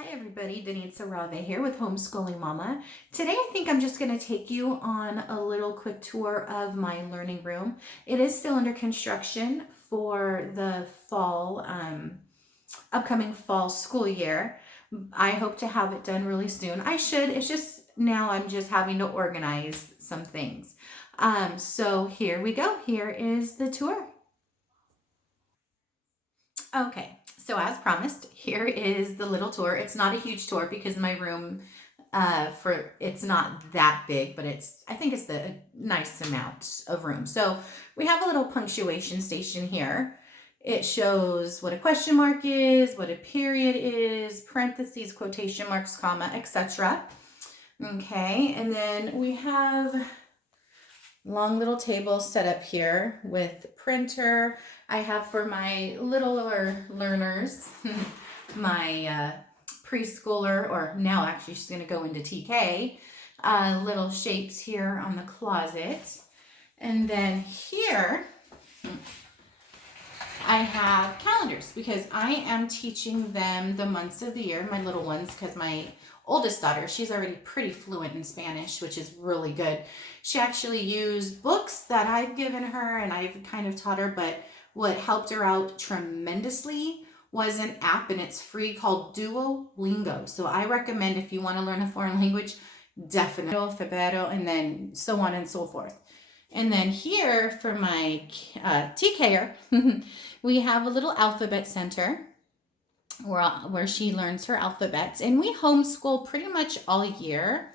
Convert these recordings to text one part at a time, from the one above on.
Hi everybody, Denise Arave here with Homeschooling Mama. Today I think I'm just going to take you on a little quick tour of my learning room. It is still under construction for the fall, upcoming fall school year. I hope to have it done really soon. I should, it's just now I'm just having to organize some things. So here we go. Here is the tour. Okay, so as promised, here is the little tour. It's not a huge tour because my room it's not that big, but I think it's the nice amount of room. So we have a little punctuation station here. It shows what a question mark is, what a period is, parentheses, quotation marks, comma, etc. Okay, and then we have long little table set up here with printer. I have for my littler learners, my preschooler, or now actually she's going to go into TK, little shapes here on the closet. And then here I have calendars because I am teaching them the months of the year, my little ones, because my oldest daughter, she's already pretty fluent in Spanish, which is really good. She actually used books that I've given her and I've kind of taught her, but what helped her out tremendously was an app, and it's free, called Duolingo. So I recommend, if you want to learn a foreign language, definitely alfabeto, and then so on and so forth. And then here for my TKer, we have a little alphabet center where she learns her alphabets, and we homeschool pretty much all year.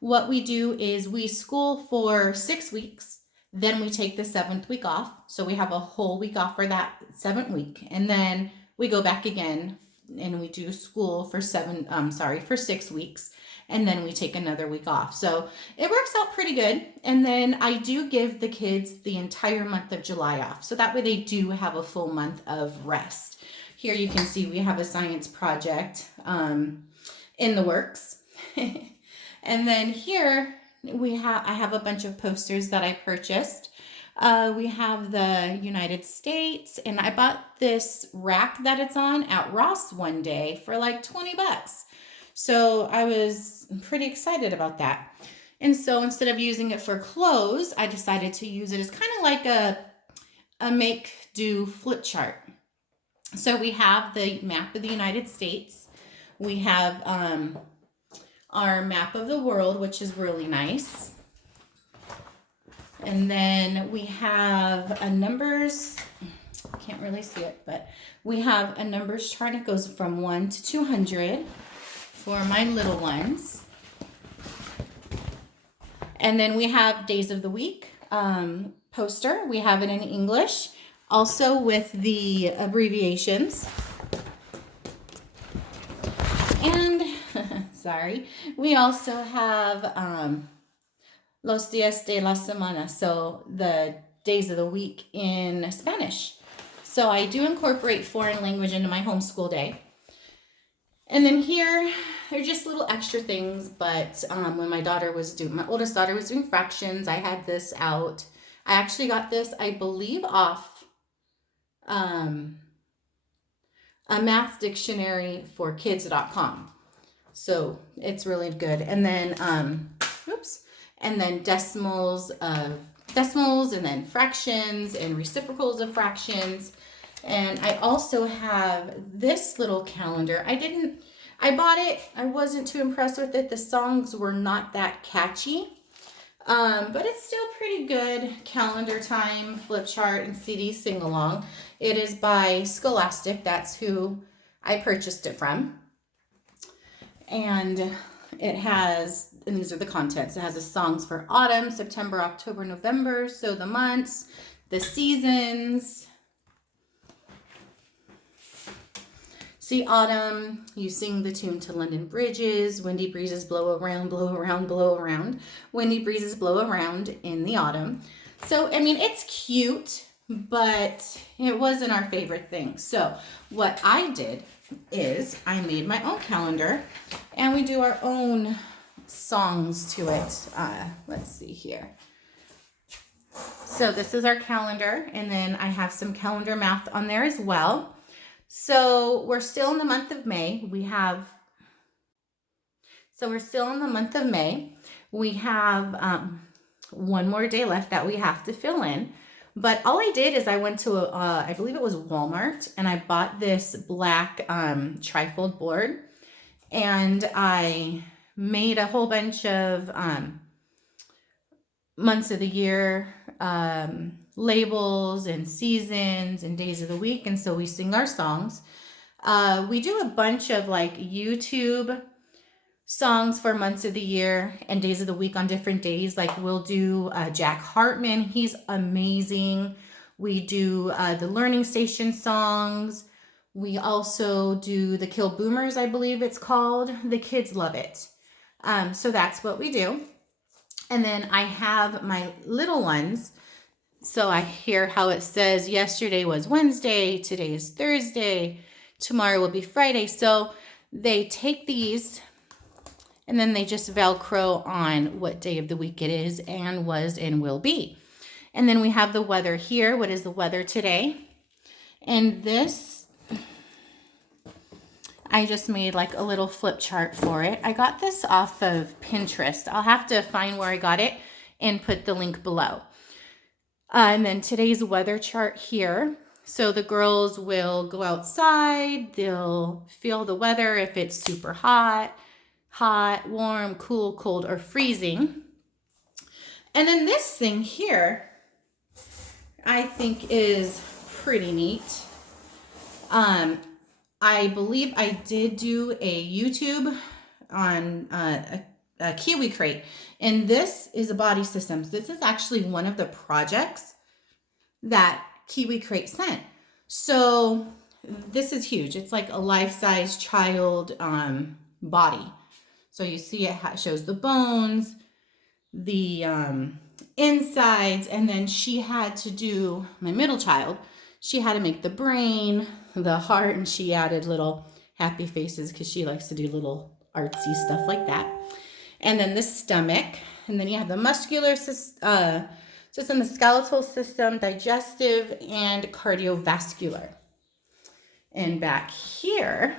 What we do is we school for 6 weeks, then we take the 7th week off. So we have a whole week off for that 7th week, and then we go back again and we do school for 6 weeks, and then we take another week off. So it works out pretty good. And then I do give the kids the entire month of July off, so that way they do have a full month of rest. Here you can see we have a science project in the works. And then here I have a bunch of posters that I purchased. We have the United States, and I bought this rack that it's on at Ross one day for like 20 bucks. So I was pretty excited about that. And so instead of using it for clothes, I decided to use it as kind of like a make-do flip chart. So we have the map of the United States. We have our map of the world, which is really nice. And then we have a numbers, can't really see it, but we have a numbers chart. It goes from 1 to 200 for my little ones. And then we have days of the week poster. We have it in English, also with the abbreviations. And sorry, we also have los días de la semana, so the days of the week in Spanish. So I do incorporate foreign language into my homeschool day. And then here are just little extra things, but when my oldest daughter was doing fractions, I had this out. I actually got this, I believe, off a math dictionary for kids.com. So it's really good. And then, and then decimals, and then fractions and reciprocals of fractions. And I also have this little calendar. I bought it. I wasn't too impressed with it. The songs were not that catchy. But it's still pretty good. Calendar time, flip chart, and CD sing-along. It is by Scholastic. That's who I purchased it from. And it has, and these are the contents. It has the songs for autumn, September, October, November. So the months, the seasons. See, autumn, you sing the tune to London Bridges. Windy breezes blow around, blow around, blow around. Windy breezes blow around in the autumn. So, I mean, it's cute, but it wasn't our favorite thing. So what I did is I made my own calendar, and we do our own songs to it. Let's see here. So this is our calendar, and then I have some calendar math on there as well. So we're still in the month of May. We have So we're still in the month of May. We have one more day left that we have to fill in. But all I did is I went to, I believe it was Walmart, and I bought this black trifold board. And I made a whole bunch of months of the year labels and seasons and days of the week. And so we sing our songs. We do a bunch of like YouTube songs for months of the year and days of the week on different days. Like we'll do Jack Hartman. He's amazing. We do the Learning Station songs. We also do the Kill Boomers, I believe it's called. The kids love it. So that's what we do. And then I have my little ones. So I hear how it says yesterday was Wednesday, today is Thursday, tomorrow will be Friday. So they take these and then they just Velcro on what day of the week it is and was and will be. And then we have the weather here. What is the weather today? And this, I just made like a little flip chart for it. I got this off of Pinterest. I'll have to find where I got it and put the link below. And then today's weather chart here. So the girls will go outside. They'll feel the weather if it's super hot, warm, cool, cold, or freezing. And then this thing here, I think is pretty neat. I believe I did do a YouTube on a Kiwi crate, and this is a Body Systems. This is actually one of the projects that Kiwi crate sent. So this is huge. It's like a life-size child body. So you see it shows the bones, the insides, and then she had to do, my middle child, she had to make the brain, the heart, and she added little happy faces because she likes to do little artsy stuff like that. And then the stomach, and then you have the muscular system, the skeletal system, digestive, and cardiovascular. And back here,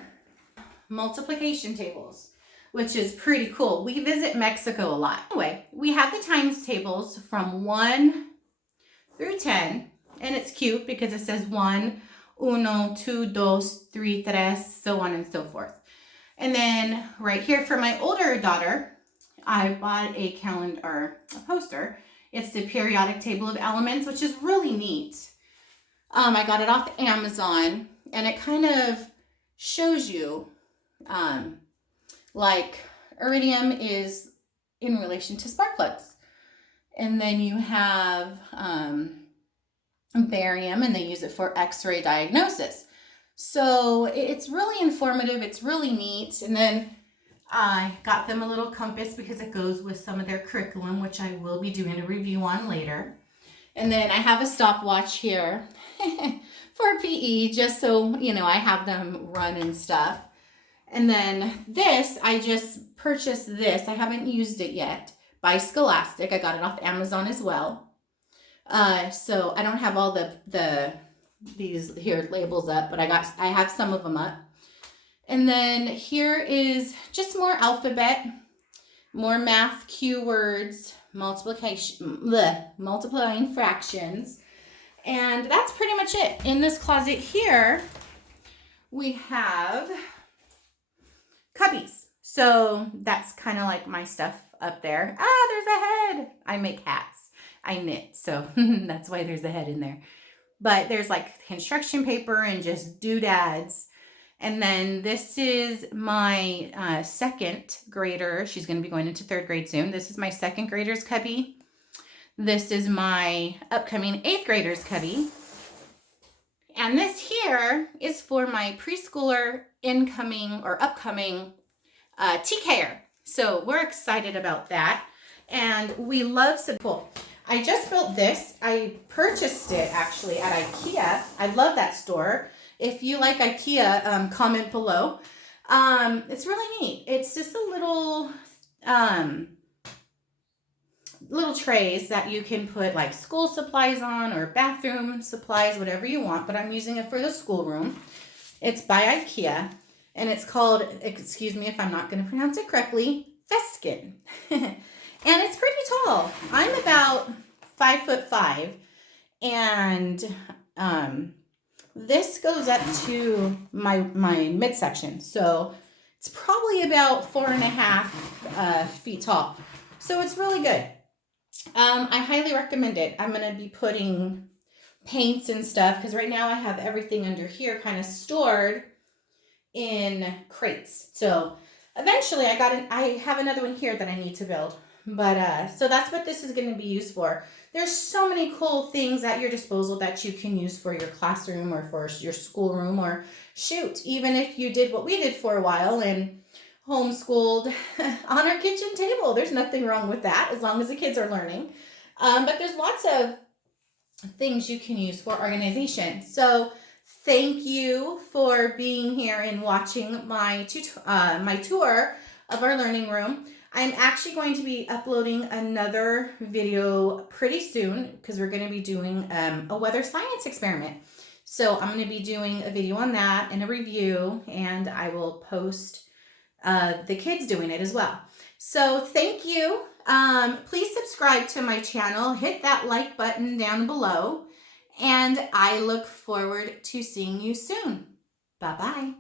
multiplication tables, which is pretty cool. We visit Mexico a lot. Anyway, we have the times tables from 1 through 10, and it's cute because it says 1, 2, 3, so on and so forth. And then right here for my older daughter, I bought a calendar, or a poster. It's the periodic table of elements, which is really neat. I got it off Amazon, and it kind of shows you like iridium is in relation to spark plugs. And then you have barium, and they use it for X-ray diagnosis. So it's really informative. It's really neat. And then I got them a little compass because it goes with some of their curriculum, which I will be doing a review on later. And then I have a stopwatch here for PE, just so, you know, I have them run and stuff. And then this, I just purchased this. I haven't used it yet, by Scholastic. I got it off Amazon as well. So I don't have all these here labels up, but I have some of them up. And then here is just more alphabet, more math cue words, multiplying fractions. And that's pretty much it. In this closet here, we have cubbies. So that's kind of like my stuff up there. Ah, there's a head. I make hats. I knit, so that's why there's a head in there. But there's like construction paper and just doodads. And then this is my second grader. She's going to be going into 3rd grade soon. This is my 2nd grader's cubby. This is my upcoming 8th grader's cubby. And this here is for my preschooler incoming or upcoming TKer. So we're excited about that. And we love simple. I just built this. I purchased it actually at IKEA. I love that store. If you like IKEA, comment below. It's really neat. It's just a little trays that you can put like school supplies on or bathroom supplies, whatever you want, but I'm using it for the schoolroom. It's by IKEA, and it's called, excuse me if I'm not going to pronounce it correctly, Feskin. And it's pretty tall. I'm about 5'5", and this goes up to my midsection. So it's probably about 4.5 feet tall. So it's really good. I highly recommend it. I'm going to be putting paints and stuff because right now I have everything under here kind of stored in crates. So eventually I have another one here that I need to build. But so that's what this is going to be used for. There's so many cool things at your disposal that you can use for your classroom or for your schoolroom, or shoot, even if you did what we did for a while and homeschooled on our kitchen table. There's nothing wrong with that as long as the kids are learning. But there's lots of things you can use for organization. So thank you for being here and watching my tour of our learning room. I'm actually going to be uploading another video pretty soon because we're going to be doing a weather science experiment. So I'm going to be doing a video on that and a review, and I will post the kids doing it as well. So thank you. Please subscribe to my channel. Hit that like button down below. And I look forward to seeing you soon. Bye-bye.